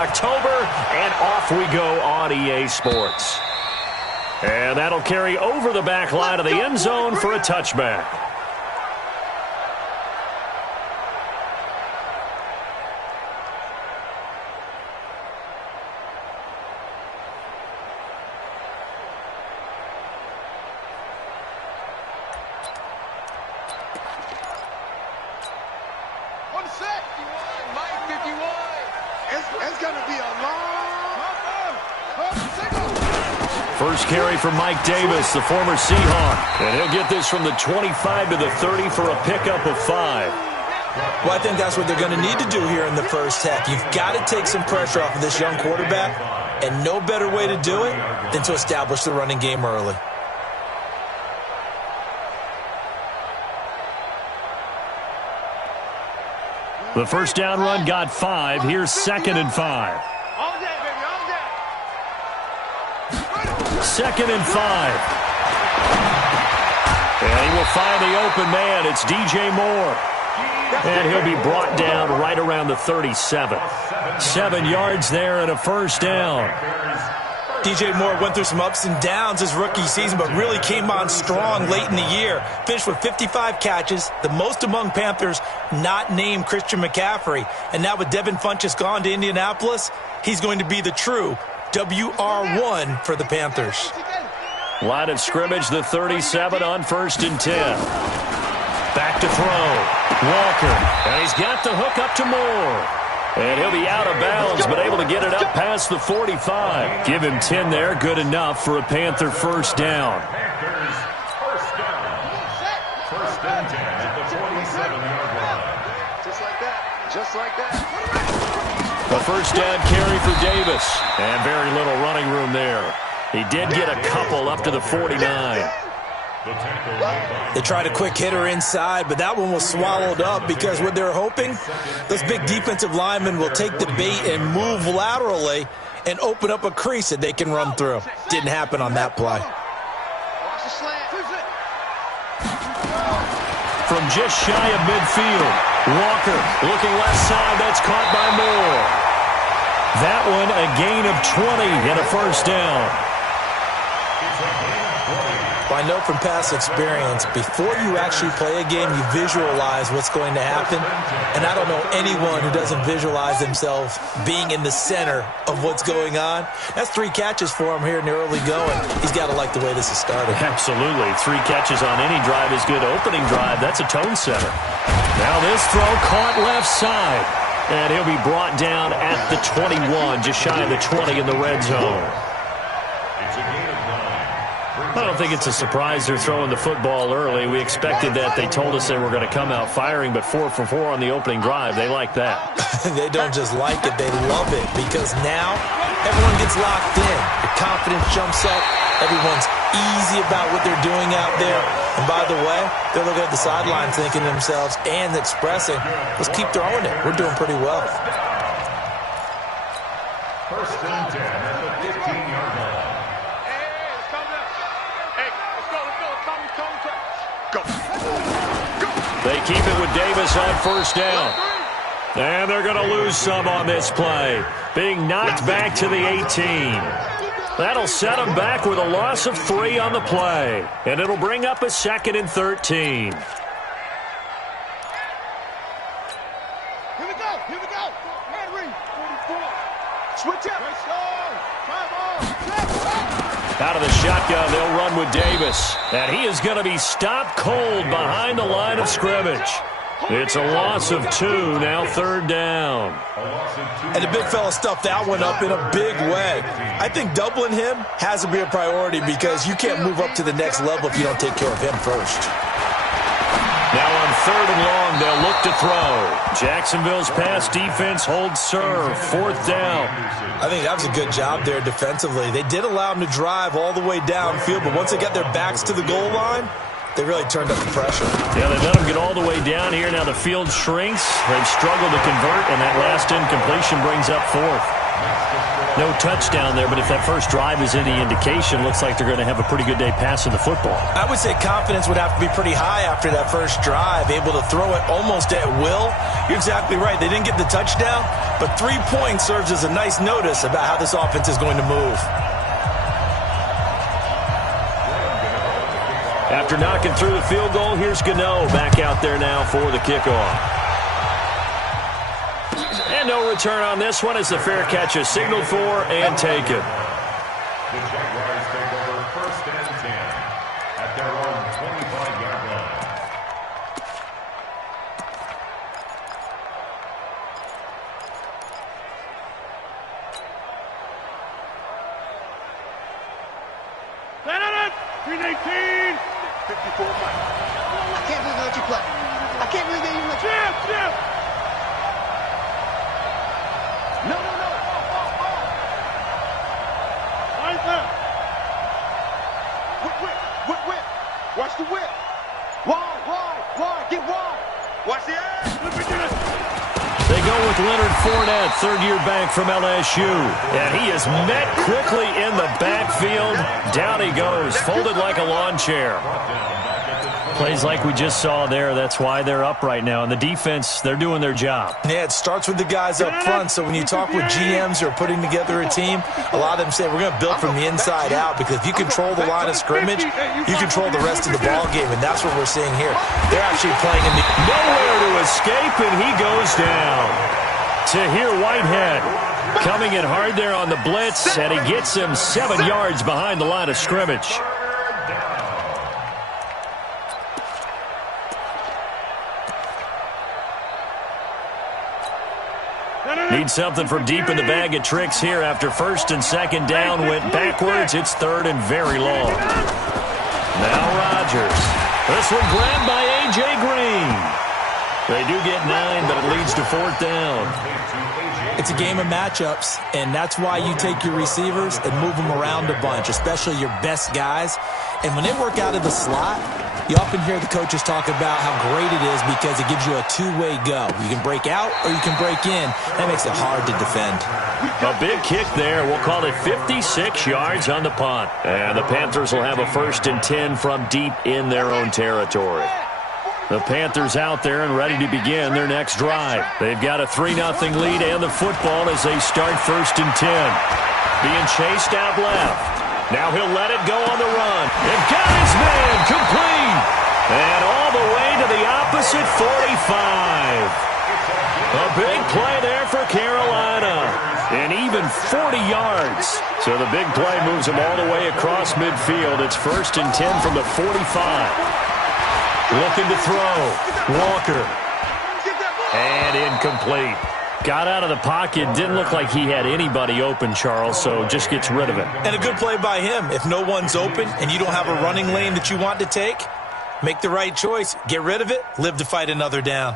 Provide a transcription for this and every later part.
October, and off we go on EA Sports. And that'll carry over the back line of the end zone for a touchback. First carry for Mike Davis, the former Seahawk. And he'll get this from the 25 to the 30 for a pickup of 5. Well, I think that's what they're going to need to do here in the first half. You've got to take some pressure off of this young quarterback, and no better way to do it than to establish the running game early. The first down run got 5. Here's 2nd and 5. 2nd and 5. And he will find the open man. It's DJ Moore. And he'll be brought down right around the 37. 7 yards there and a first down. DJ Moore went through some ups and downs his rookie season, but really came on strong late in the year. Finished with 55 catches, the most among Panthers not named Christian McCaffrey. And now with Devin Funchess gone to Indianapolis, he's going to be the true WR1 for the Panthers. Line of scrimmage, the 37 on 1st and 10. Back to throw. Walker. And he's got the hook up to Moore. And he'll be out of bounds, but able to get it up past the 45. Give him 10 there. Good enough for a Panther first down. First and 10 at the 47-yard line. Just like that. The first down carry for Davis. And very little running room there. He did get a couple up to the 49. They tried a quick hitter inside, but that one was swallowed up because what they're hoping, those big defensive linemen will take the bait and move laterally and open up a crease that they can run through. Didn't happen on that play. From just shy of midfield, Walker looking left side. That's caught by Moore. That one a gain of 20 and a first down. I know from past experience, before you actually play a game, you visualize what's going to happen. And I don't know anyone who doesn't visualize themselves being in the center of what's going on. That's 3 catches for him here in the early going. He's got to like the way this is started. Absolutely. 3 catches on any drive is good. Opening drive, that's a tone setter. Now this throw caught left side. And he'll be brought down at the 21, just shy of the 20 in the red zone. I don't think it's a surprise they're throwing the football early. We expected that. They told us they were going to come out firing, but 4 for 4 on the opening drive. They like that. They don't just like it, they love it, because now everyone gets locked in. The confidence jumps up. Everyone's easy about what they're doing out there. And by the way, they're looking at the sideline thinking to themselves and expressing, let's keep throwing it. We're doing pretty well. First and 10 at the 15-yard line. They keep it with Davis on first down. And they're going to lose some on this play. Being knocked back to the 18. That'll set them back with a loss of 3 on the play. And it'll bring up a 2nd and 13. Here we go. Red ring. 44. Switch up. Out of the shotgun, they'll run with Davis. And he is going to be stopped cold behind the line of scrimmage. It's a loss of 2, now 3rd down. And the big fella stuffed that one up in a big way. I think doubling him has to be a priority because you can't move up to the next level if you don't take care of him first. Now on 3rd and long, they'll look to throw. Jacksonville's pass defense holds serve. 4th down. I think that was a good job there defensively. They did allow them to drive all the way downfield, but once they got their backs to the goal line, they really turned up the pressure. Yeah, they let them get all the way down here. Now the field shrinks. They've struggled to convert, and that last incompletion brings up 4th. No touchdown there, but if that first drive is any indication, looks like they're going to have a pretty good day passing the football. I would say confidence would have to be pretty high after that first drive, able to throw it almost at will. You're exactly right. They didn't get the touchdown, but 3 points serves as a nice notice about how this offense is going to move. After knocking through the field goal, here's Gano back out there now for the kickoff. And no return on this one as the fair catch is signaled for and taken. The Jaguars take over 1st and 10 at their own 25-yard line. Set it! 319! 54 Mike. I can't believe they let you play. I can't believe they even let you. Chip! No. Right there. Whip. Watch the whip. Wide. Get wide. Watch the edge. They go with Leonard Fournette, third-year back from LSU. And he is met quickly in the backfield. Down he goes, folded like a lawn chair. Plays like we just saw there. That's why they're up right now. And the defense, they're doing their job. Yeah, it starts with the guys up front. So when you talk with GMs who are putting together a team, a lot of them say we're going to build from the inside out, because if you control the line of scrimmage, you control the rest of the ball game, and that's what we're seeing here. They're actually playing in the nowhere to escape, and he goes down. Tahir Whitehead coming in hard there on the blitz, and he gets him 7 yards behind the line of scrimmage. Need something from deep in the bag of tricks here after 1st and 2nd down went backwards. It's 3rd and very long. Now Rodgers. This one grabbed by A.J. Green. They do get 9, but it leads to 4th down. It's a game of matchups, and that's why you take your receivers and move them around a bunch, especially your best guys. And when they work out of the slot, you often hear the coaches talk about how great it is because it gives you a two-way go. You can break out or you can break in. That makes it hard to defend. A big kick there. We'll call it 56 yards on the punt. And the Panthers will have a 1st and 10 from deep in their own territory. The Panthers out there and ready to begin their next drive. They've got a 3-0 lead and the football as they start 1st and 10. Being chased out left. Now he'll let it go on the run. And got his man complete. And all the way to the opposite 45. A big play there for Carolina. And even 40 yards. So the big play moves him all the way across midfield. It's 1st and 10 from the 45. Looking to throw. Walker. And incomplete. Got out of the pocket. Didn't look like he had anybody open, Charles, so just gets rid of it. And a good play by him. If no one's open and you don't have a running lane that you want to take, make the right choice. Get rid of it. Live to fight another down.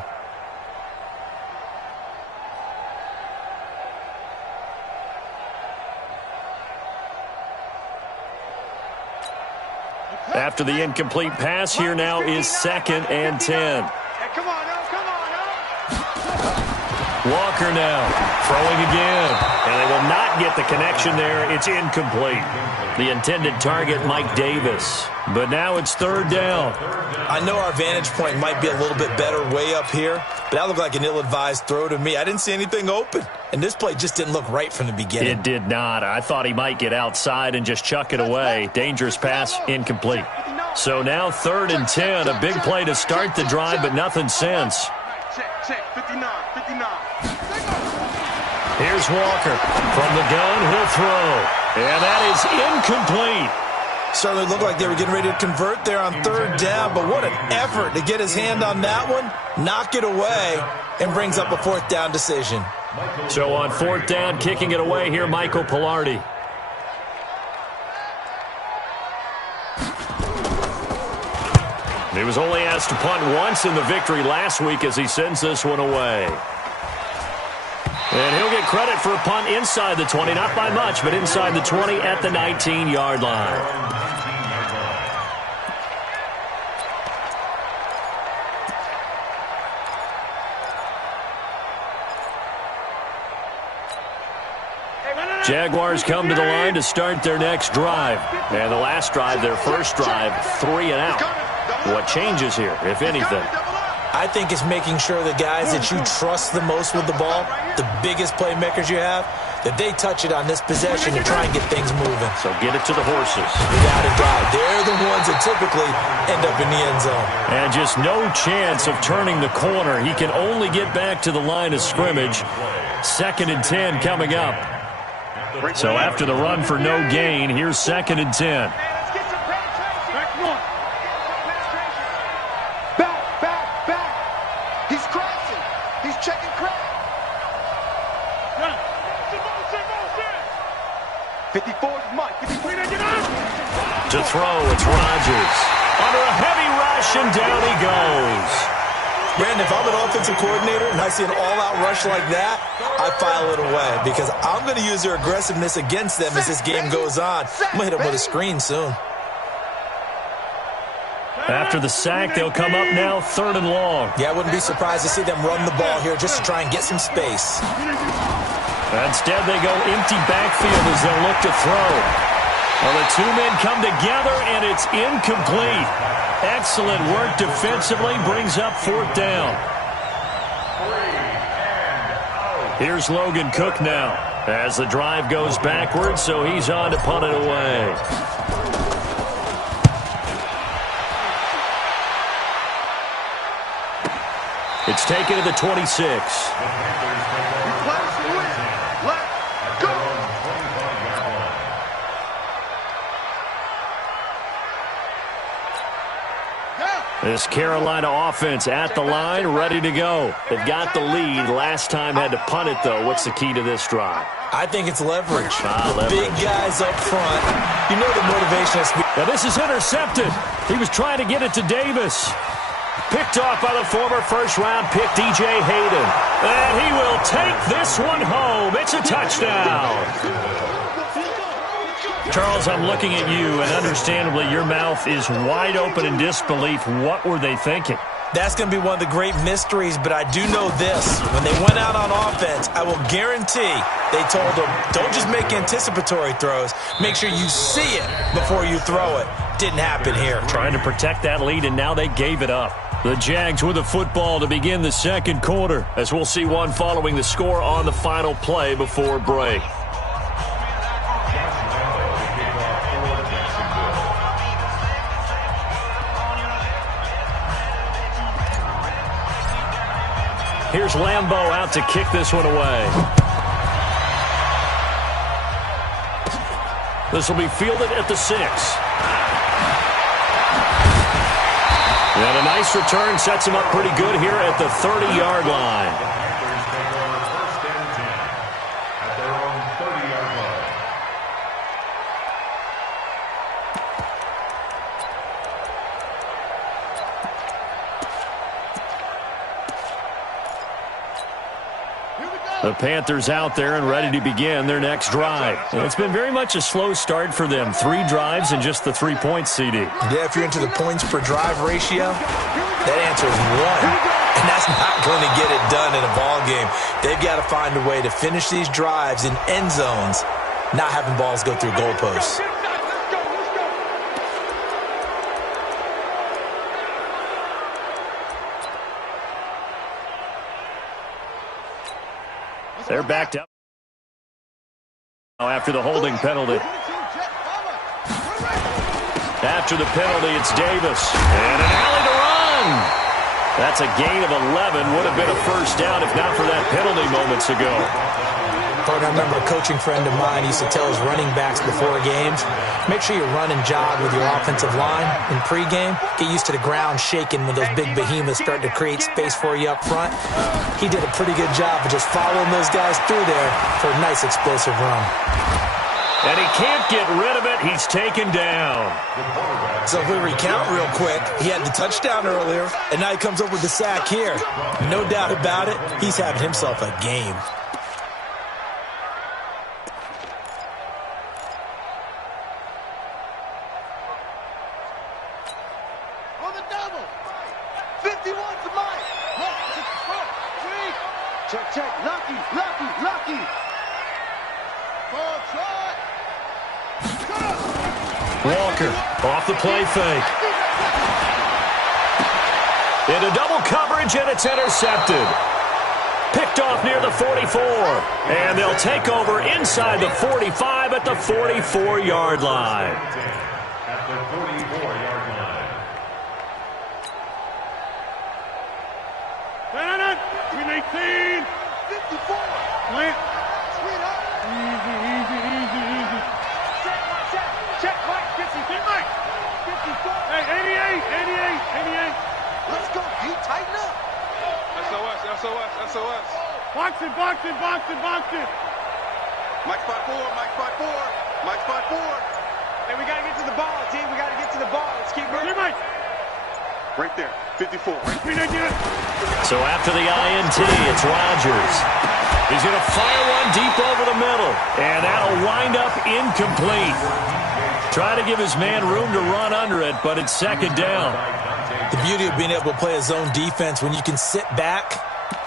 After the incomplete pass, here now is 2nd and 10. Come on. Walker now throwing again. And they will not get the connection there. It's incomplete. The intended target, Mike Davis. But now it's 3rd down. I know our vantage point might be a little bit better way up here, but that looked like an ill-advised throw to me. I didn't see anything open, and this play just didn't look right from the beginning. It did not. I thought he might get outside and just chuck it away. Dangerous pass, incomplete. So now 3rd and 10. A big play to start the drive, but nothing since. Check. 59. Here's Walker. From the gun, he'll throw. And that is incomplete. Certainly looked like they were getting ready to convert there on 3rd down, but what an effort to get his hand on that one, knock it away, and brings up a 4th down decision. So on 4th down, kicking it away here, Michael Pilardi. He was only asked to punt once in the victory last week as he sends this one away. And he'll get credit for a punt inside the 20, not by much, but inside the 20 at the 19-yard line. Jaguars come to the line to start their next drive. And the last drive, their first drive, 3 and out. What changes here, if anything? I think it's making sure the guys that you trust the most with the ball, the biggest playmakers you have, that they touch it on this possession to try and get things moving. So get it to the horses. Without a doubt. They're the ones that typically end up in the end zone. And just no chance of turning the corner. He can only get back to the line of scrimmage. 2nd and 10 coming up. So after the run for no gain, here's 2nd and 10. To throw, it's Rodgers. Under a heavy rush, and down he goes. Brandon, if I'm an offensive coordinator and I see an all-out rush like that, I file it away because I'm going to use their aggressiveness against them as this game goes on. I'm going to hit them with a screen soon. After the sack, they'll come up now 3rd and long. Yeah, I wouldn't be surprised to see them run the ball here just to try and get some space. Instead, they go empty backfield as they'll look to throw. Well, the 2 men come together, and it's incomplete. Excellent work defensively, brings up 4th down. Here's Logan Cook now as the drive goes backwards, so he's on to punt it away. It's taken to the 26. This Carolina offense at the line, ready to go. They've got the lead. Last time had to punt it, though. What's the key to this drive? I think it's leverage. Leverage. Big guys up front. You know the motivation has to be. Now, this is intercepted. He was trying to get it to Davis. Picked off by the former first-round pick, DJ Hayden. And he will take this one home. It's a touchdown. Charles, I'm looking at you, and understandably, your mouth is wide open in disbelief. What were they thinking? That's going to be one of the great mysteries, but I do know this. When they went out on offense, I will guarantee they told them, don't just make anticipatory throws. Make sure you see it before you throw it. Didn't happen here. Trying to protect that lead, and now they gave it up. The Jags with the football to begin the 2nd quarter, as we'll see one following the score on the final play before break. Here's Lambeau out to kick this one away. This will be fielded at the 6. And a nice return sets him up pretty good here at the 30-yard line. The Panthers out there and ready to begin their next drive. It's been very much a slow start for them. 3 drives and just the 3 points, CD. Yeah, if you're into the points per drive ratio, that answer is 1. And that's not going to get it done in a ball game. They've got to find a way to finish these drives in end zones, not having balls go through goalposts. They're backed up now after the holding penalty. After the penalty, it's Davis. And an alley to run. That's a gain of 11. Would have been a first down if not for that penalty moments ago. I remember a coaching friend of mine used to tell his running backs before games, make sure you run and jog with your offensive line in pregame. Get used to the ground shaking when those big behemoths start to create space for you up front. He did a pretty good job of just following those guys through there for a nice explosive run. And he can't get rid of it. He's taken down. So if we recount real quick, he had the touchdown earlier, and now he comes up with the sack here. No doubt about it, he's having himself a game. Walker off the play fake. Into double coverage, and it's intercepted. Picked off near the 44. And they'll take over inside the 45 at the 44-yard line. At the 44-yard line. 319. 54. Plant. Easy. Check, Mike. 50. Mike. 54. Hey, 88. Let's go, D. Tighten up. SOS. Box it. Mike spot four. Hey, we got to get to the ball, team. Let's keep moving. Here, Mike. Right there. 54. 319. So after the INT, it's Rodgers. He's going to fire one deep over the middle. And that'll wind up incomplete. Try to give his man room to run under it, but it's second down. The beauty of being able to play a zone defense, when you can sit back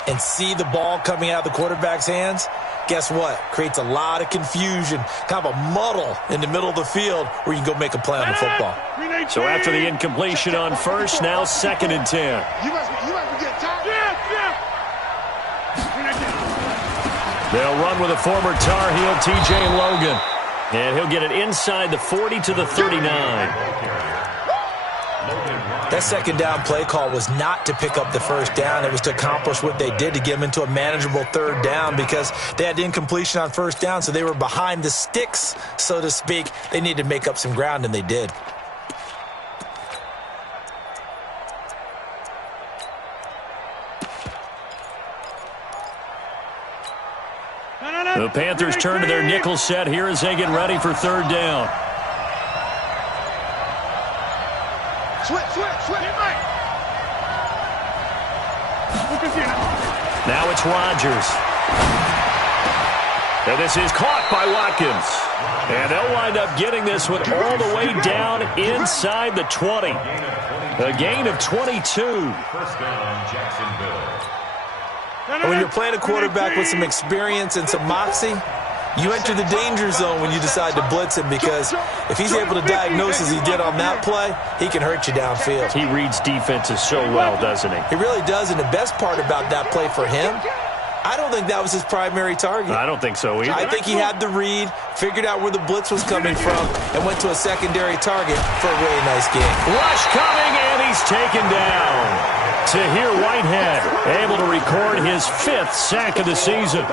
and see the ball coming out of the quarterback's hands, guess what? Creates a lot of confusion, kind of a muddle in the middle of the field where you can go make a play on the football. So after the incompletion on first, now 2nd and 10. You must be getting tired. Yeah. They'll run with a former Tar Heel, TJ Logan. And he'll get it inside the 40 to the 39. That second down play call was not to pick up the first down. It was to accomplish what they did, to get them into a manageable third down, because they had incompletion on first down, so they were behind the sticks, so to speak. They needed to make up some ground, and they did. The Panthers turn to their nickel set here as they get ready for third down. Switch. Now it's Rodgers. And this is caught by Watkins. And they'll wind up getting this one all the way down inside the 20. A gain of 22. First down, Jacksonville. When you're playing a quarterback with some experience and some moxie, you enter the danger zone when you decide to blitz him, because if he's able to diagnose as he did on that play, he can hurt you downfield. He reads defenses so well, doesn't he? He really does, and the best part about that play for him, I don't think that was his primary target. I don't think so either. I think he had the read, figured out where the blitz was coming from, and went to a secondary target for a really nice game. Rush coming, and he's taken down. Tahir Whitehead able to record his 5th sack of the season.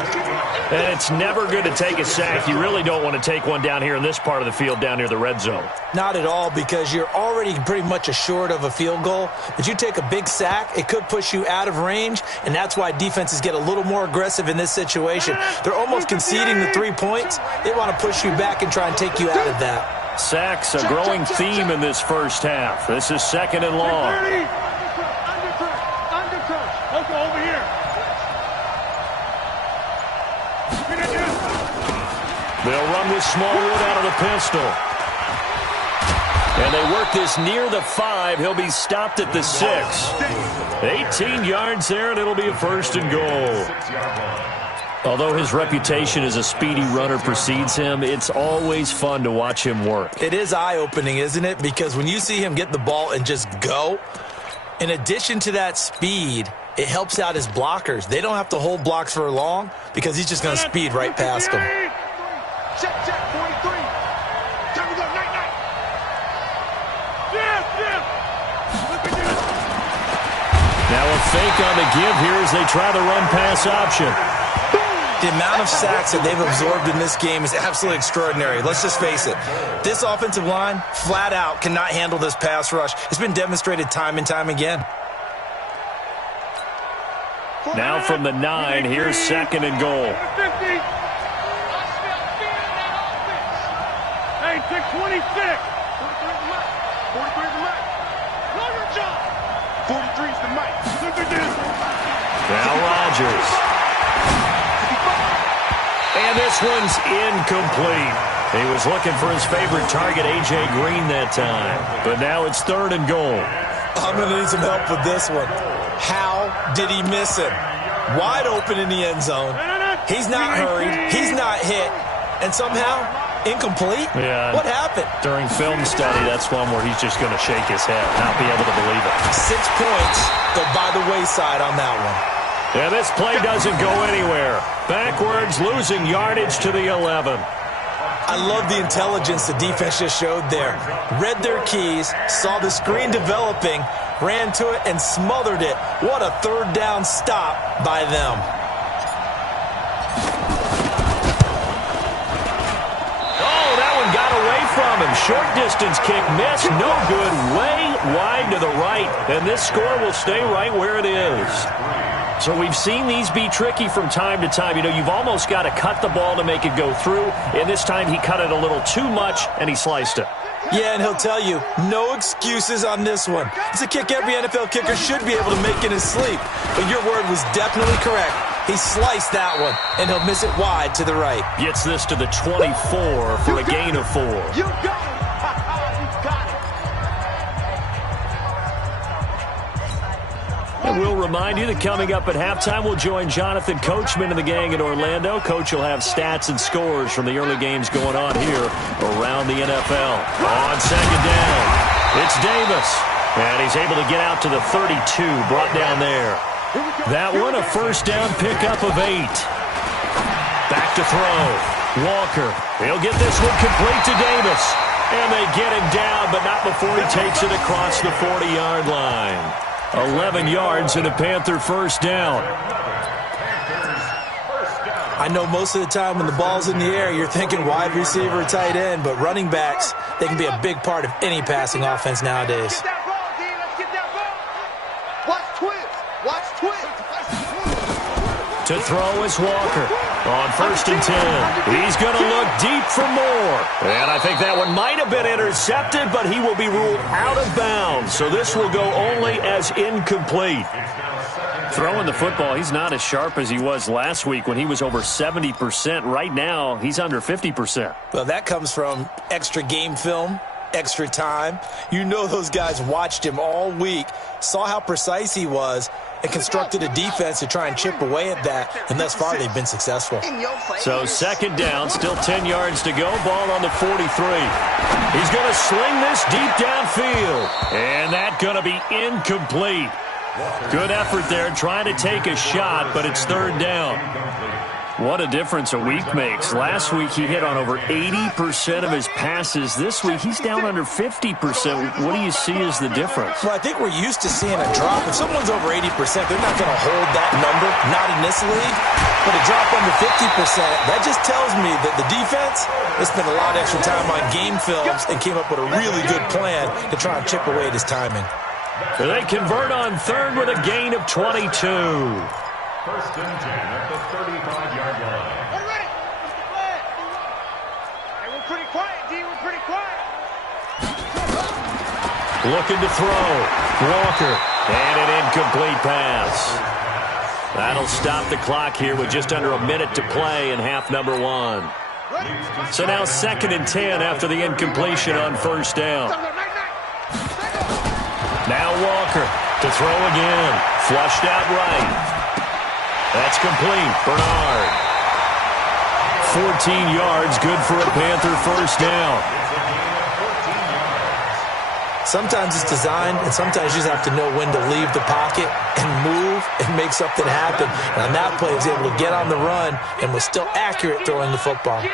And it's never good to take a sack. You really don't want to take one down here in this part of the field, down near the red zone. Not at all, because you're already pretty much assured of a field goal. But you take a big sack, it could push you out of range, and that's why defenses get a little more aggressive in this situation. They're almost conceding the 3 points. They want to push you back and try and take you out of that. Sacks, a growing theme in this first half. This is 2nd and long. Let's go over here. They'll run with Smallwood out of the pistol. And they work this near the 5. He'll be stopped at the 6. 18 yards there, and it'll be a 1st and goal. Although his reputation as a speedy runner precedes him, it's always fun to watch him work. It is eye-opening, isn't it? Because when you see him get the ball and just go, in addition to that speed, it helps out his blockers. They don't have to hold blocks for long because he's just going to speed right past them. Check, 43. Time to go, night. Yeah. Now a fake on the give here as they try the run-pass option. The amount of sacks that they've absorbed in this game is absolutely extraordinary. Let's just face it. This offensive line, flat out, cannot handle this pass rush. It's been demonstrated time and time again. Now from the 9, here's 2nd and goal. 50. Hey, 626. 43 is the mic. Know your job. 43 is the mic. Now Rodgers. And this one's incomplete. He was looking for his favorite target, A.J. Green, that time. But now it's 3rd and goal. I'm going to need some help with this one. How did he miss him? Wide open in the end zone. He's not hurried. He's not hit. and somehow incomplete? Yeah. What happened? During film study, that's one where he's just going to shake his head, not be able to believe it. 6 points go by the wayside on that one. Yeah, this play doesn't go anywhere. Backwards, losing yardage to the 11. I love the intelligence the defense just showed there. Read their keys, saw the screen developing, ran to it, and smothered it. What a third down stop by them. Oh, that one got away from him. Short distance kick missed. No good. Way wide to the right. And this score will stay right where it is. So we've seen these be tricky from time to time. You know, you've almost got to cut the ball to make it go through. And this time he cut it a little too much, and he sliced it. Yeah, and he'll tell you, no excuses on this one. It's a kick every NFL kicker should be able to make in his sleep. But your word was definitely correct. He sliced that one, and he'll miss it wide to the right. Gets this to the 24 for a gain of 4. You got it. You got it. And we'll remind you that coming up at halftime, we'll join Jonathan Coachman and the gang in Orlando. Coach will have stats and scores from the early games going on here around the NFL. On second down, it's Davis. And he's able to get out to the 32, brought down there. That one, a first down pickup of 8. Back to throw. Walker. He'll get this one complete to Davis. And they get him down, but not before he takes it across the 40-yard line. 11 yards and a Panther first down. I know most of the time when the ball's in the air, you're thinking wide receiver or tight end, but running backs, they can be a big part of any passing offense nowadays. Get that ball, D. Let's get that ball. Watch twist. Watch twist. To throw is Walker. On first and 10. He's going to look deep for more. And I think that one might have been intercepted, but he will be ruled out of bounds. So this will go only as incomplete. Throwing the football, he's not as sharp as he was last week when he was over 70%. Right now, he's under 50%. Well, that comes from extra game film, extra time. You know those guys watched him all week, saw how precise he was, and constructed a defense to try and chip away at that, and thus far they've been successful. So second down, still 10 yards to go, ball on the 43. He's going to sling this deep downfield, and that's going to be incomplete. Good effort there, trying to take a shot, but it's third down. What a difference a week makes. Last week he hit on over 80% of his passes. This week he's down under 50%. What do you see as the difference? Well, I think we're used to seeing a drop. If someone's over 80%, they're not going to hold that number, not in this league. But a drop under 50%, that just tells me that the defense has spent a lot of extra time on game films and came up with a really good plan to try and chip away at his timing. They convert on third with a gain of 22. First and 10 at the 35-yard line. We're ready. Hey, we're pretty quiet, D. We're pretty quiet. Looking to throw. Walker. And an incomplete pass. That'll stop the clock here with just under a minute to play in half number 1. So now second and 10 after the incompletion on first down. Now Walker to throw again. Flushed out right. That's complete. Bernard. 14 yards, good for a Panther first down. Sometimes it's designed, and sometimes you just have to know when to leave the pocket and move and make something happen. And on that play, he was able to get on the run and was still accurate throwing the football.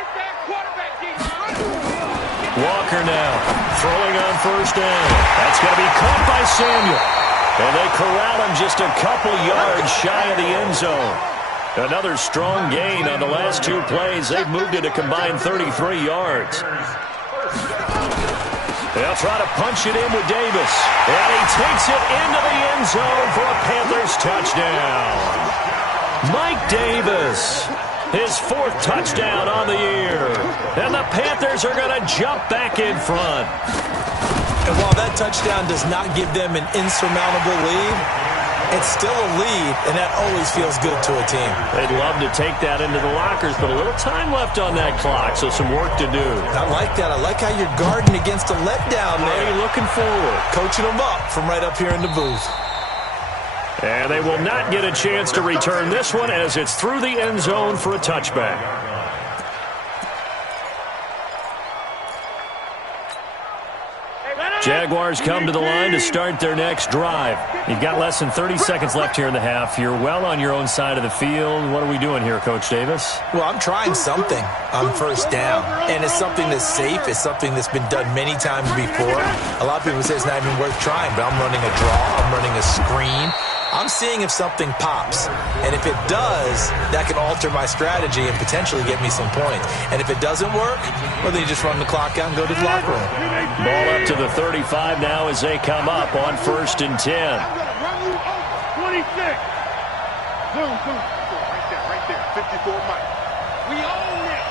Walker now throwing on first down. That's going to be caught by Samuel. And they corral him just a couple yards shy of the end zone. Another strong gain on the last 2 plays. They've moved it a combined 33 yards. They'll try to punch it in with Davis. And he takes it into the end zone for a Panthers touchdown. Mike Davis, his 4th touchdown on the year. And the Panthers are going to jump back in front. And while that touchdown does not give them an insurmountable lead, it's still a lead, and that always feels good to a team. They'd love to take that into the lockers, but a little time left on that clock, so some work to do. I like that. I like how you're guarding against a letdown there. Are you looking forward? Coaching them up from right up here in the booth. And they will not get a chance to return this one as it's through the end zone for a touchback. Jaguars come to the line to start their next drive. You've got less than 30 seconds left here in the half. You're well on your own side of the field. What are we doing here, Coach Davis? Well, I'm trying something on first down, and it's something that's safe. It's something that's been done many times before. A lot of people say it's not even worth trying, but I'm running a draw. I'm running a screen. I'm seeing if something pops. And if it does, that can alter my strategy and potentially get me some points. And if it doesn't work, well, then you just run the clock out and go to the locker room. Ball up to the 35 now as they come up on 1st and 10. 26. Boom, boom. Right there. 54 Mike. We own it.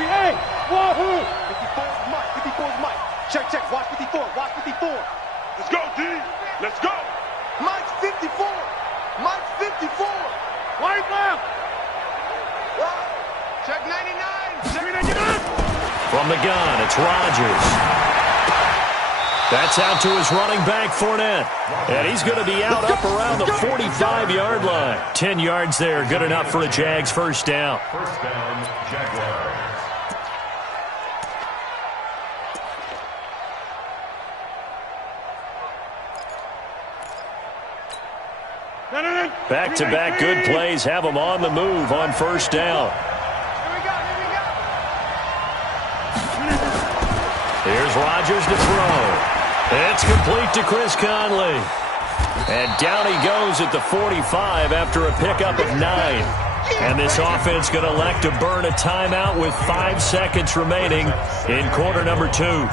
We ain't. Wahoo. 54 Mike. 54 Mike. Check. Watch 54. Watch 54. Let's go, D. Let's go. Mike's 54. Mike's 54. White left. Check 99. Check 99. From the gun, it's Rodgers. That's out to his running back, Fournette. And he's going to be out up around the 45-yard line. 10 yards there, good enough for a Jags first down. First down, Jaguars. Back-to-back good plays have them on the move on first down. Here's Rodgers to throw. It's complete to Chris Conley. And down he goes at the 45 after a pickup of 9. And this offense going to elect to burn a timeout with 5 seconds remaining in quarter number 2.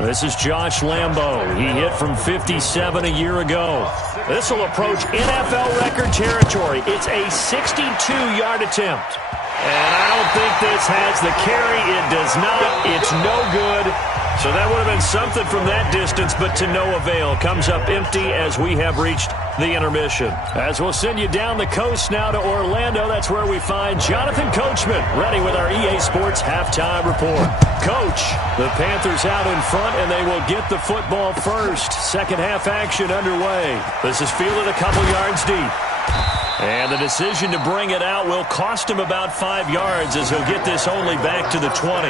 This is Josh Lambo. He hit from 57 a year ago. This will approach NFL record territory. It's a 62-yard attempt. And I don't think this has the carry. It does not. It's no good. So that would have been something from that distance, but to no avail. Comes up empty as we have reached the intermission. As we'll send you down the coast now to Orlando, that's where we find Jonathan Coachman, ready with our EA Sports halftime report. Coach, the Panthers out in front, and they will get the football first. Second half action underway. This is fielded a couple yards deep. And the decision to bring it out will cost him about 5 yards as he'll get this only back to the 20.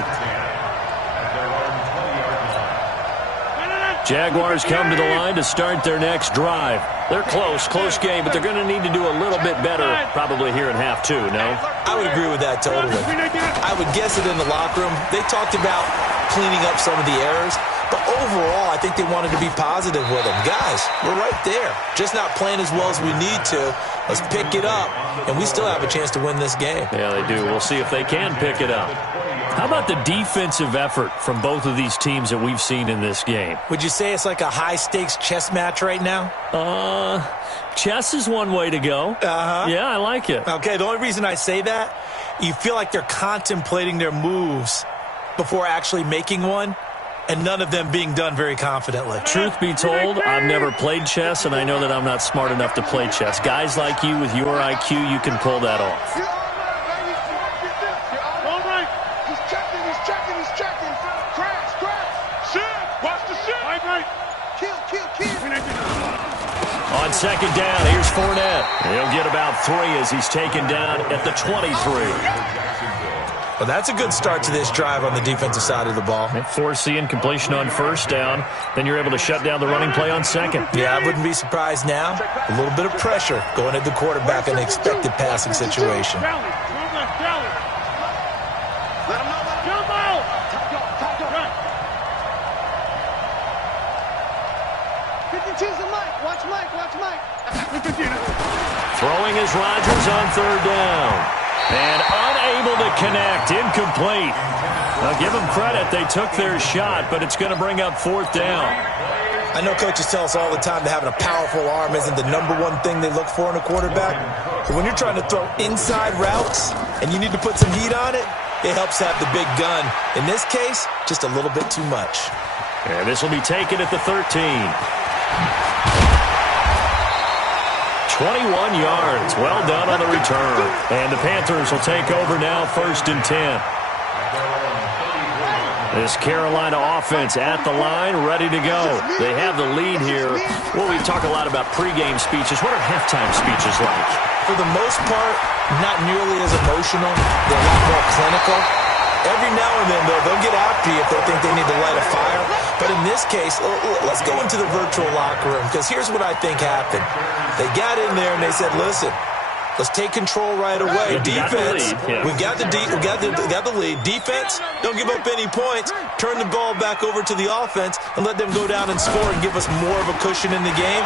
Jaguars come to the line to start their next drive. They're close game, but they're going to need to do a little bit better probably here in half 2, no? I would agree with that totally. I would guess it in the locker room. They talked about cleaning up some of the errors, but overall, I think they wanted to be positive with them. Guys, we're right there. Just not playing as well as we need to. Let's pick it up, and we still have a chance to win this game. Yeah, they do. We'll see if they can pick it up. How about the defensive effort from both of these teams that we've seen in this game? Would you say it's like a high-stakes chess match right now? Chess is one way to go. Yeah, I like it. Okay, the only reason I say that, you feel like they're contemplating their moves before actually making one, and none of them being done very confidently. Truth be told, I've never played chess, and I know that I'm not smart enough to play chess. Guys like you with your IQ, you can pull that off. On second down, here's Fournette. He'll get about 3 as he's taken down at the 23. Well, that's a good start to this drive on the defensive side of the ball. Forcing incompletion on first down. Then you're able to shut down the running play on second. Yeah, I wouldn't be surprised now. A little bit of pressure going at the quarterback in an expected passing situation. Throwing is Rodgers on third down. And unable to connect. Incomplete. Now, give them credit. They took their shot, but it's going to bring up fourth down. I know coaches tell us all the time that having a powerful arm isn't the #1 thing they look for in a quarterback. But when you're trying to throw inside routes and you need to put some heat on it, it helps have the big gun. In this case, just a little bit too much. And this will be taken at the 13. 21 yards. Well done on the return. And the Panthers will take over now, 1st and 10. This Carolina offense at the line, ready to go. They have the lead here. Well, we talk a lot about pregame speeches. What are halftime speeches like? For the most part, not nearly as emotional. They're a lot more clinical. Every now and then, though, they'll get after you if they think they need to light a fire. But in this case, let's go into the virtual locker room, because here's what I think happened. They got in there and they said, listen, let's take control right away. Defense, we got the lead. Defense, don't give up any points. Turn the ball back over to the offense and let them go down and score and give us more of a cushion in the game.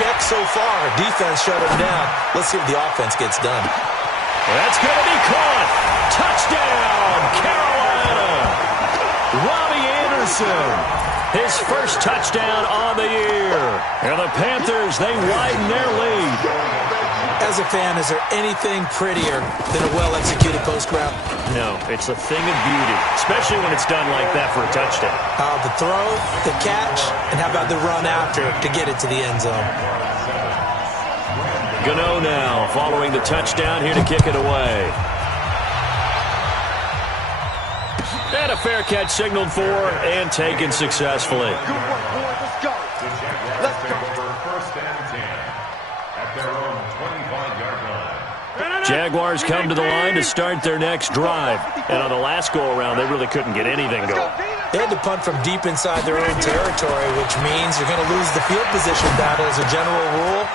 Check so far. Defense shut them down. Let's see if the offense gets done. That's going to be caught. Touchdown, Carolina. Robbie Anderson, his first touchdown on the year. And the Panthers, they widen their lead. As a fan, is there anything prettier than a well-executed post route? No, it's a thing of beauty, especially when it's done like that for a touchdown. The throw, the catch, and how about the run after to get it to the end zone? Gano now following the touchdown here to kick it away. And a fair catch signaled for and taken successfully. Good work, boys. Let's go. Let's take over first and 10 at their own 25-yard line. Jaguars come to the line to start their next drive. And on the last go-around, they really couldn't get anything going. They had to punt from deep inside their own territory, which means you're going to lose the field position battle as a general rule.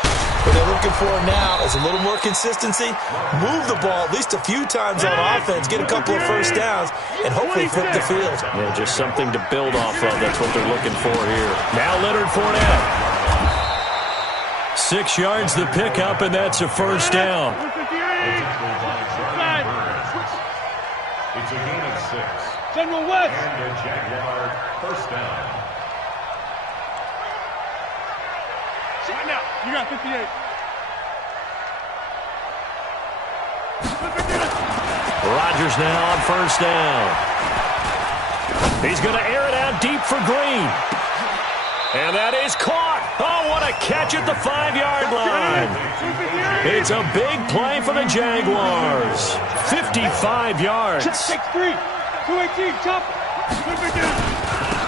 What they're looking for now is a little more consistency, move the ball at least a few times on offense, get a couple of first downs, and hopefully flip the field. Yeah, just something to build off of. That's what they're looking for here. Now Leonard Fournette. 6 yards the pickup, and that's a first down. It's a gain of 6. General West. And a Jaguar first down. Right now, you got 58. Rodgers now on first down. He's going to air it out deep for Green. And that is caught. Oh, what a catch at the 5-yard line. It's a big play for the Jaguars. 55 yards. Check 3. 218, chop.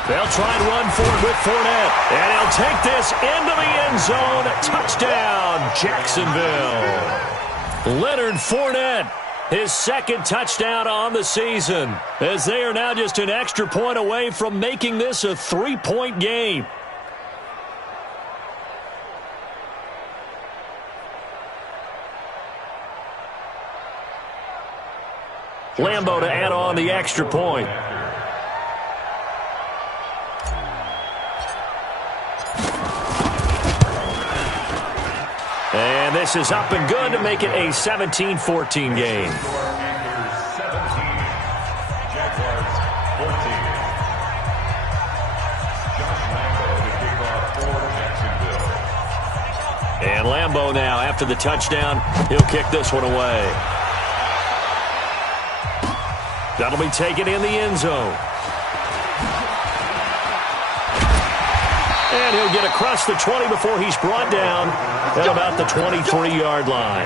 They'll try and run for it with Fournette. And he'll take this into the end zone. Touchdown, Jacksonville. Leonard Fournette, his second touchdown on the season, as they are now just an extra point away from making this a 3-point game. Lambeau to add on the extra point. And this is up and good to make it a 17-14 game. And Lambeau now, after the touchdown, he'll kick this one away. That'll be taken in the end zone. And he'll get across the 20 before he's brought down at about the 23-yard line.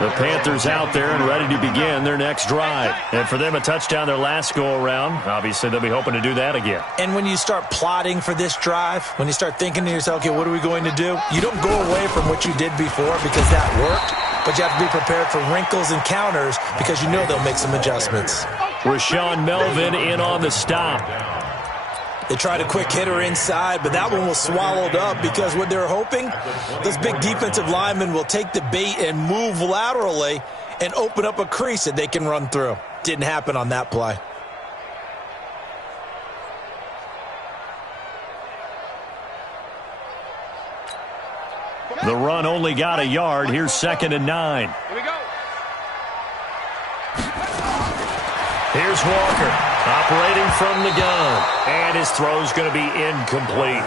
The Panthers out there and ready to begin their next drive. And for them, a touchdown their last go-around. Obviously, they'll be hoping to do that again. And when you start plotting for this drive, when you start thinking to yourself, okay, what are we going to do? You don't go away from what you did before because that worked. But you have to be prepared for wrinkles and counters because you know they'll make some adjustments. Rashawn Melvin in on the stop. They tried a quick hitter inside, but that one was swallowed up because what they're hoping, those big defensive linemen will take the bait and move laterally and open up a crease that they can run through. Didn't happen on that play. The run only got a yard. Here's 2nd and 9. Here we go. Here's Walker operating from the gun. And his throw's going to be incomplete.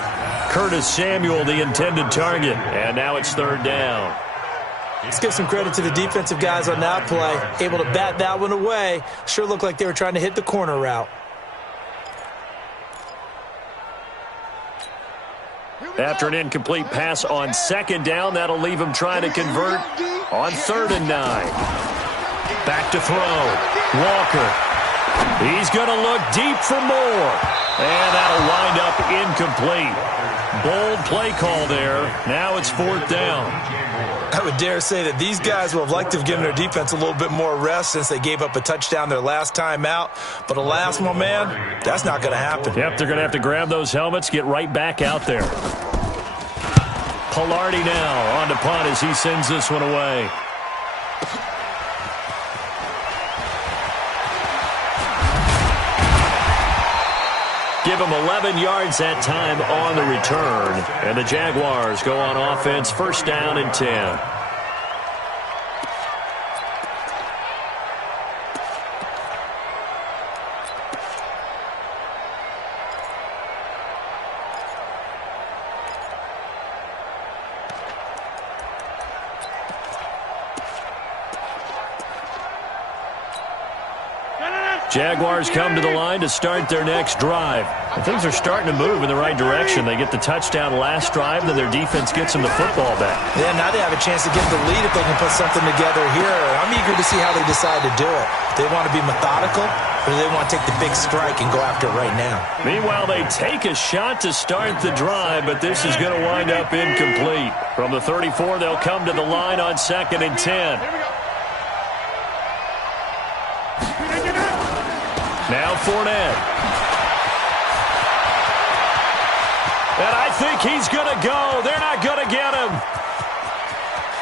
Curtis Samuel, the intended target. And now it's 3rd down. Let's give some credit to the defensive guys on that play. Able to bat that one away. Sure looked like they were trying to hit the corner route. After an incomplete pass on 2nd down, that'll leave him trying to convert on 3rd and 9. Back to throw. Walker He's going to look deep for more. And that'll wind up incomplete. Bold play call there. Now it's 4th down. I would dare say that these guys will have liked to have given their defense a little bit more rest since they gave up a touchdown their last time out. But alas, my man, that's not going to happen. Yep, they're going to have to grab those helmets, get right back out there. Pilardi now on to punt as he sends this one away. Give him 11 yards that time on the return. And the Jaguars go on offense, 1st down and 10. Jaguars come to the line to start their next drive. And things are starting to move in the right direction. They get the touchdown last drive, then their defense gets them the football back. Yeah, now they have a chance to get the lead if they can put something together here. I'm eager to see how they decide to do it. Do they want to be methodical, or do they want to take the big strike and go after it right now? Meanwhile, they take a shot to start the drive, but this is going to wind up incomplete. From the 34, they'll come to the line on 2nd and 10. Now Fournette. And I think he's going to go. They're not going to get him.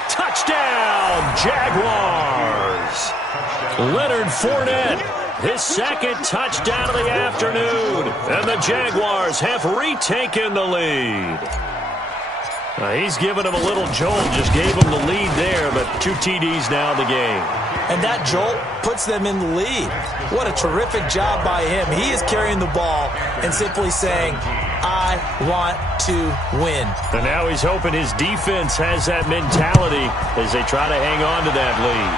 Touchdown, Jaguars. Leonard Fournette, his 2nd touchdown of the afternoon. And the Jaguars have retaken the lead. He's given him a little jolt, just gave him the lead there, but 2 TDs now in the game. And that jolt puts them in the lead. What a terrific job by him. He is carrying the ball and simply saying, I want to win. And now he's hoping his defense has that mentality as they try to hang on to that lead.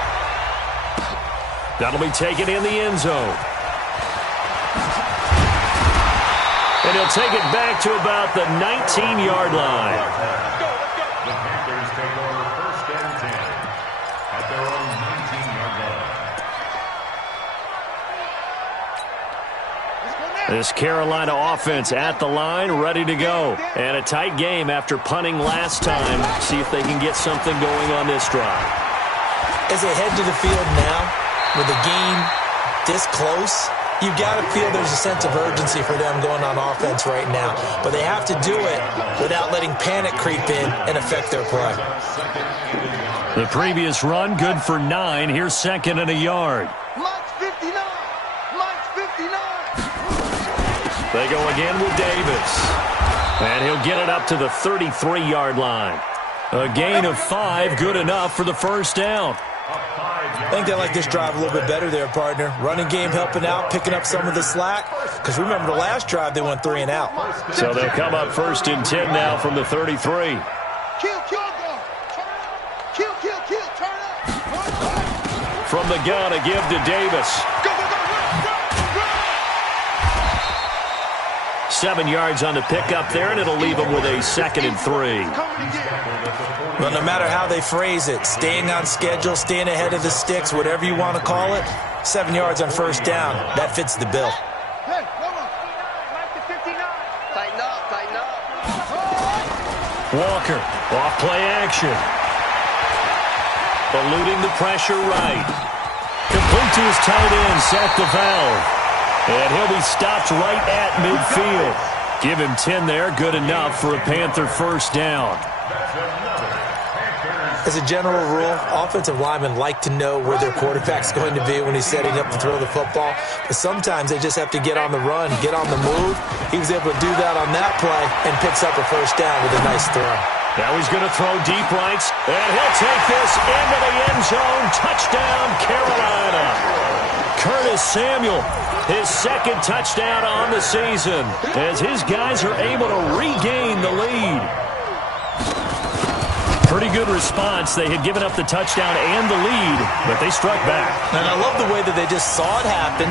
That'll be taken in the end zone. And he'll take it back to about the 19-yard line. The Panthers take over 1st and 10 at their own 19-yard line. This Carolina offense at the line, ready to go. And a tight game after punting last time. See if they can get something going on this drive. As they head to the field now, with the game this close, you've got to feel there's a sense of urgency for them going on offense right now. But they have to do it without letting panic creep in and affect their play. The previous run, good for 9. Here's 2nd and a yard. Mike's 59. Mike's 59. They go again with Davis. And he'll get it up to the 33-yard line. A gain of 5, good enough for the 1st down. I think they like this drive a little bit better there, partner. Running game helping out, picking up some of the slack. Because remember, the last drive, they went 3 and out. So they'll come up 1st and 10 now from the 33. Kill, go. Kill, turn up. From the gun, a give to Davis. Go. 7 yards on the pickup there, and it'll leave them with a 2nd and 3. Well, no matter how they phrase it, staying on schedule, staying ahead of the sticks, whatever you want to call it, 7 yards on 1st down, that fits the bill. Hey, come on. Mike to 59. Tighten up. Walker, off play action. Eluding the pressure right. Complete to his tight end, Seth the Valve. And he'll be stopped right at midfield. Give him 10 there, good enough for a Panther 1st down. As a general rule, offensive linemen like to know where their quarterback's going to be when he's setting up to throw the football. But sometimes they just have to get on the run, get on the move. He was able to do that on that play and picks up a 1st down with a nice throw. Now he's going to throw deep right, and he'll take this into the end zone. Touchdown, Carolina. Curtis Samuel, his 2nd touchdown on the season, as his guys are able to regain the lead. Pretty good response. They had given up the touchdown and the lead, but they struck back. And I love the way that they just saw it happen,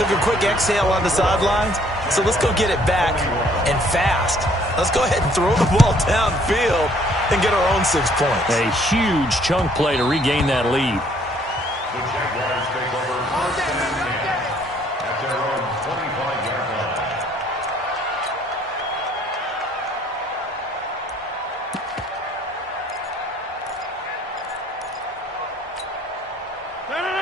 took a quick exhale on the sidelines. So let's go get it back and fast. Let's go ahead and throw the ball downfield and get our own 6 points. A huge chunk play to regain that lead. The Jaguars take over 1st and 10 at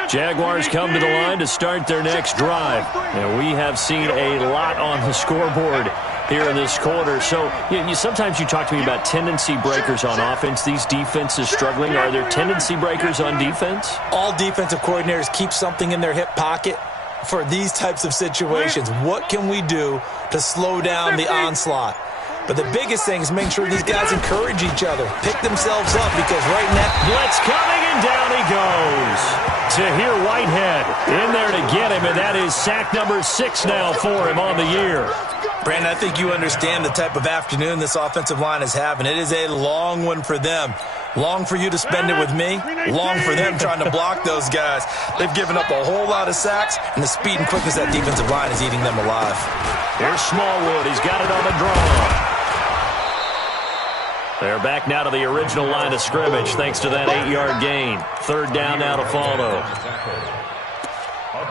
Jaguars come to the line to start their next drive. And we have seen a lot on the scoreboard here in this quarter. So sometimes you talk to me about tendency breakers on offense. These defenses struggling. Are there tendency breakers on defense? All defensive coordinators keep something in their hip pocket for these types of situations. What can we do to slow down the onslaught? But the biggest thing is making sure these guys encourage each other, pick themselves up, because right now... Blitz coming, and down he goes. Tahir Whitehead in there to get him, and that is sack number 6 now for him on the year. Brandon, I think you understand the type of afternoon this offensive line is having. It is a long one for them. Long for you to spend it with me. Long for them trying to block those guys. They've given up a whole lot of sacks, and the speed and quickness of that defensive line is eating them alive. Here's Smallwood. He's got it on the draw. They're back now to the original line of scrimmage thanks to that 8-yard gain. Third down now to follow.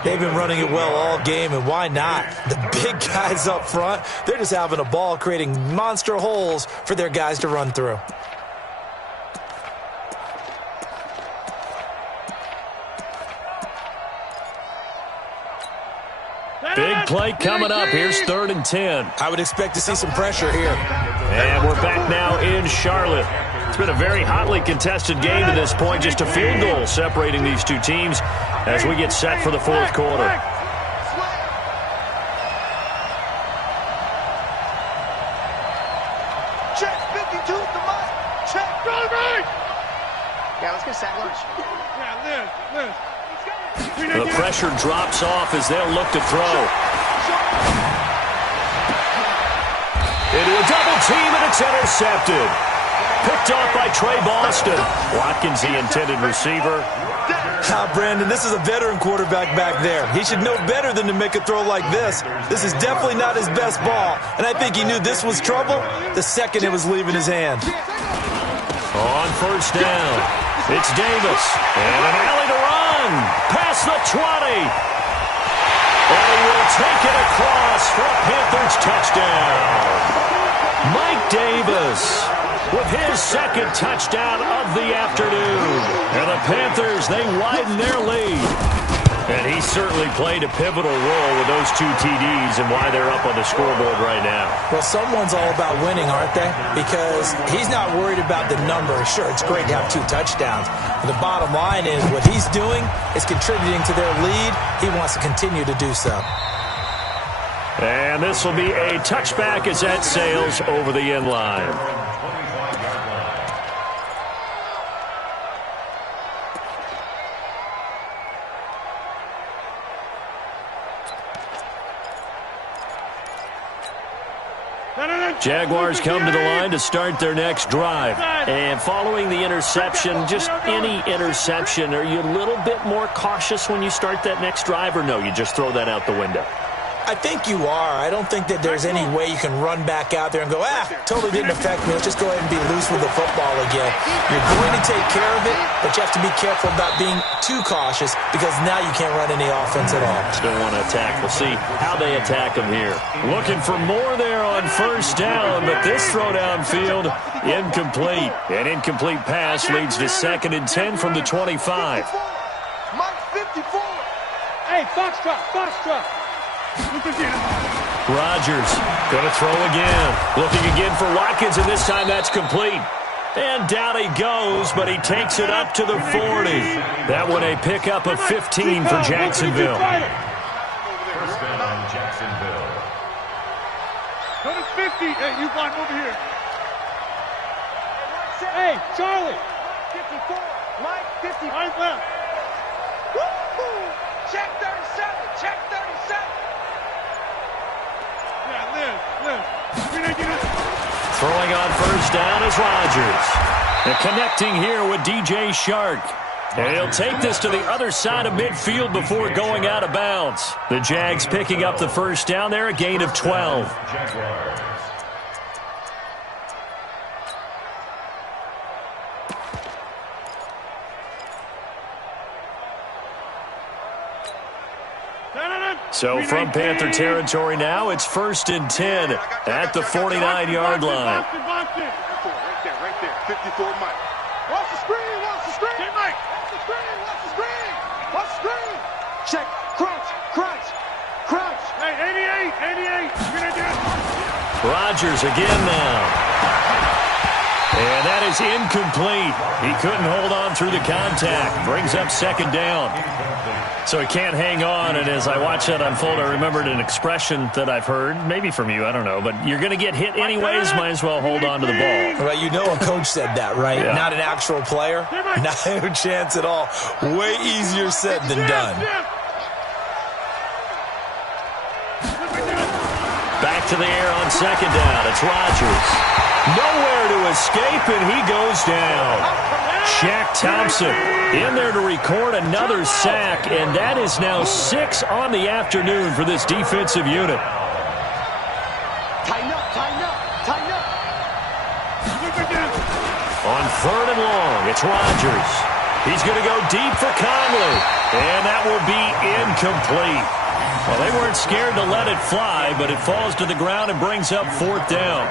They've been running it well all game, and why not? The big guys up front, they're just having a ball, creating monster holes for their guys to run through. Big play coming up. Here's 3rd and 10. I would expect to see some pressure here. And we're back now in Charlotte. It's been a very hotly contested game to this point. Just a field goal separating these two teams as we get set for the 4th quarter. Check 52 to Mike. Check. Yeah, let's get sack lunch. Yeah, Liz. The pressure drops off as they'll look to throw. Into a double team, and it's intercepted. Picked off by Trey Boston. Watkins, the intended receiver. Brandon, this is a veteran quarterback back there. He should know better than to make a throw like this. This is definitely not his best ball, and I think he knew this was trouble the second it was leaving his hand. On 1st down, it's Davis, and an alley to run. Past the 20. And he will take it across for a Panthers touchdown. Mike Davis with his 2nd touchdown of the afternoon. And the Panthers, they widen their lead. And he certainly played a pivotal role with those 2 TDs and why they're up on the scoreboard right now. Well, someone's all about winning, aren't they? Because he's not worried about the number. Sure, it's great to have 2 touchdowns. But the bottom line is what he's doing is contributing to their lead. He wants to continue to do so. And this will be a touchback as that sails over the end line. Jaguars come to the line to start their next drive. And following the interception, just any interception, are you a little bit more cautious when you start that next drive, or no, you just throw that out the window? I think you are. I don't think that there's any way you can run back out there and go, totally didn't affect me. Let's just go ahead and be loose with the football again. You're going to take care of it, but you have to be careful about being too cautious because now you can't run any offense at all. Still want to attack. We'll see how they attack them here. Looking for more there on 1st down, but this throw downfield, incomplete. An incomplete pass leads to 2nd and 10 from the 25. Mike 54. Hey, Foxtrot. Rodgers going to throw again. Looking again for Watkins, and this time that's complete. And down he goes, but he takes it up to the 40. That one a pickup of 15 for Jacksonville. First down, Jacksonville. Go to 50. Hey, you block over here. Hey, Charlie. 54. Mike 50. Right left. Woo-hoo. Check 37. Check 37. Throwing on 1st down is Rodgers. And connecting here with DJ Shark. And he'll take this to the other side of midfield before going out of bounds. The Jags picking up the 1st down there, a gain of 12. Jaguars. So from Panther territory now, it's 1st and 10 at the 49-yard line. Right there. 54 Mike. Watch the screen. Watch the screen. Hey, Mike. Watch the screen. Watch the screen. Watch the screen. Hey, 88. You're gonna do it. Rodgers again now. And that is incomplete. He couldn't hold on through the contact. Brings up second down. So he can't hang on, and as I watch that unfold, I remembered an expression that I've heard, maybe from you, I don't know, but you're going to get hit anyways, might as well hold on to the ball. Right, you know a coach said that, right? Yeah. Not an actual player. No chance at all. Way easier said than done. Back to the air on second down. It's Rodgers. Nowhere to escape, and he goes down. Shaq Thompson in there to record another sack, and that is now 6 on the afternoon for this defensive unit. Tighten up. On third and long, it's Rodgers. He's going to go deep for Conley, and that will be incomplete. Well, they weren't scared to let it fly, but it falls to the ground and brings up fourth down.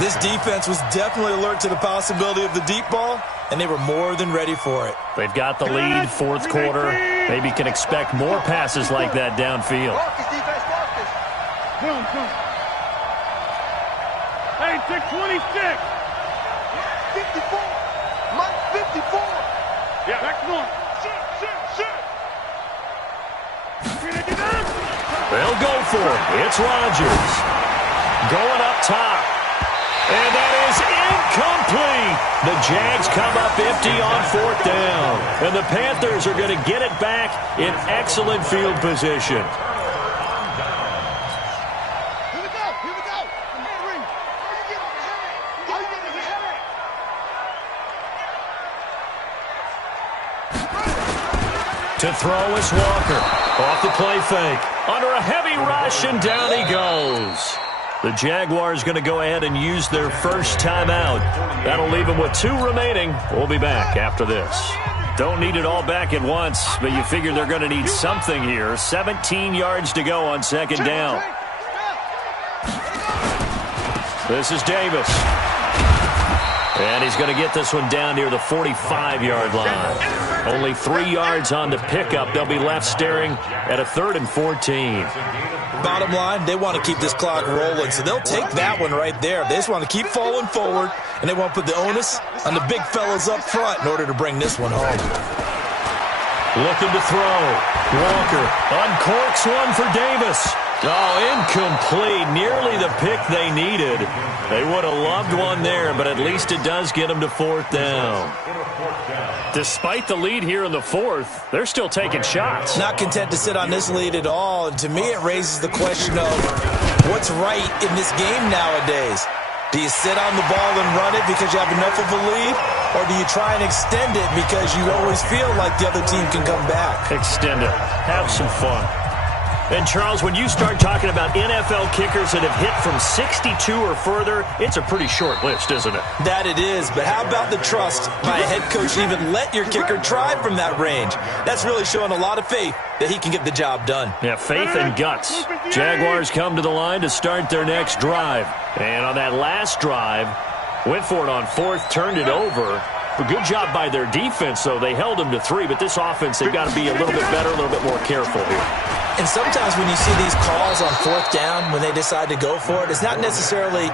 This defense was definitely alert to the possibility of the deep ball, and they were more than ready for it. They've got the lead, fourth quarter. Maybe can expect more passes like that downfield. Marcus, defense, Marcus. Boom. Hey, 626. 54. Mike, 54. Yeah, back to normal. Shit. You're gonna do that? They'll go for it. It's Rodgers. Going up top. And that is incomplete. The Jags come up empty on fourth down. And the Panthers are going to get it back in excellent field position. Here we go. The man ring. How you get the head? To throw is Walker. Off the play fake. Under a heavy rush, and down he goes. The Jaguars going to go ahead and use their first timeout. That'll leave them with 2 remaining. We'll be back after this. Don't need it all back at once, but you figure they're going to need something here. 17 yards to go on second down. This is Davis. And he's going to get this one down near the 45-yard line. Only 3 yards on the pickup. They'll be left staring at a 3rd and 14. Bottom line, they want to keep this clock rolling, so they'll take that one right there. They just want to keep falling forward, and they want to put the onus on the big fellas up front in order to bring this one home. Looking to throw. Walker uncorks one for Davis. Oh, incomplete. Nearly the pick they needed. They would have loved one there, but at least it does get them to fourth down. Despite the lead here in the fourth, they're still taking shots. Not content to sit on this lead at all, and to me it raises the question of what's right in this game nowadays. Do you sit on the ball and run it because you have enough of a lead, or do you try and extend it because you always feel like the other team can come back? Extend it. Have some fun. And, Charles, when you start talking about NFL kickers that have hit from 62 or further, it's a pretty short list, isn't it? That it is, but how about the trust by a head coach to even let your kicker try from that range? That's really showing a lot of faith that he can get the job done. Yeah, faith and guts. Jaguars come to the line to start their next drive. And on that last drive, went for it on fourth, turned it over. A good job by their defense, though. They held them to 3, but this offense, they've got to be a little bit better, a little bit more careful here. And sometimes when you see these calls on fourth down, when they decide to go for it, it's not necessarily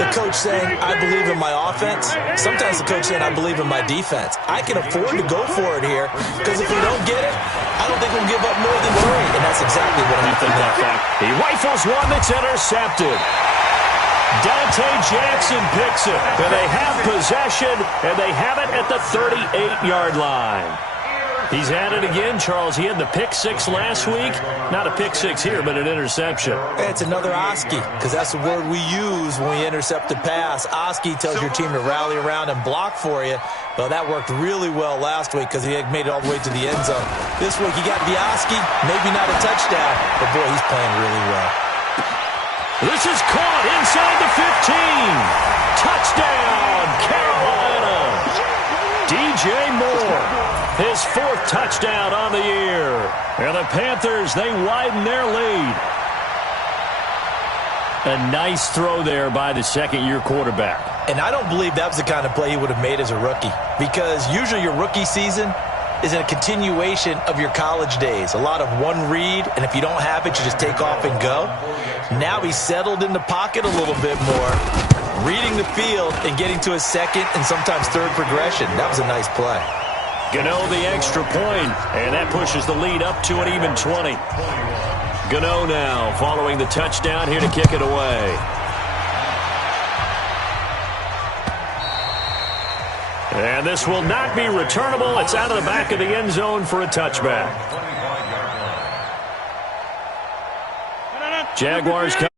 the coach saying, I believe in my offense. Sometimes the coach saying, I believe in my defense. I can afford to go for it here, because if we don't get it, I don't think we'll give up more than 3. And that's exactly what happened there. He rifles one that's intercepted. Dante Jackson picks it, and they have possession, and they have it at the 38-yard line. He's at it again, Charles. He had the pick 6 last week. Not a pick 6 here, but an interception. It's another Oski, because that's the word we use when we intercept a pass. Oski tells your team to rally around and block for you. Well, that worked really well last week because he had made it all the way to the end zone. This week he got the Oski, maybe not a touchdown, but boy, he's playing really well. This is caught inside the 15. Touchdown, Carolina. DJ Moore. His 4th touchdown on the year. And the Panthers, they widen their lead. A nice throw there by the second-year quarterback. And I don't believe that was the kind of play he would have made as a rookie. Because usually your rookie season, is a continuation of your college days. A lot of one read, and if you don't have it, you just take off and go. Now he's settled in the pocket a little bit more, reading the field and getting to his second and sometimes third progression. That was a nice play. Gano the extra point, and that pushes the lead up to an even 20. Gano now following the touchdown here to kick it away. And this will not be returnable. It's out of the back of the end zone for a touchback. Jaguars come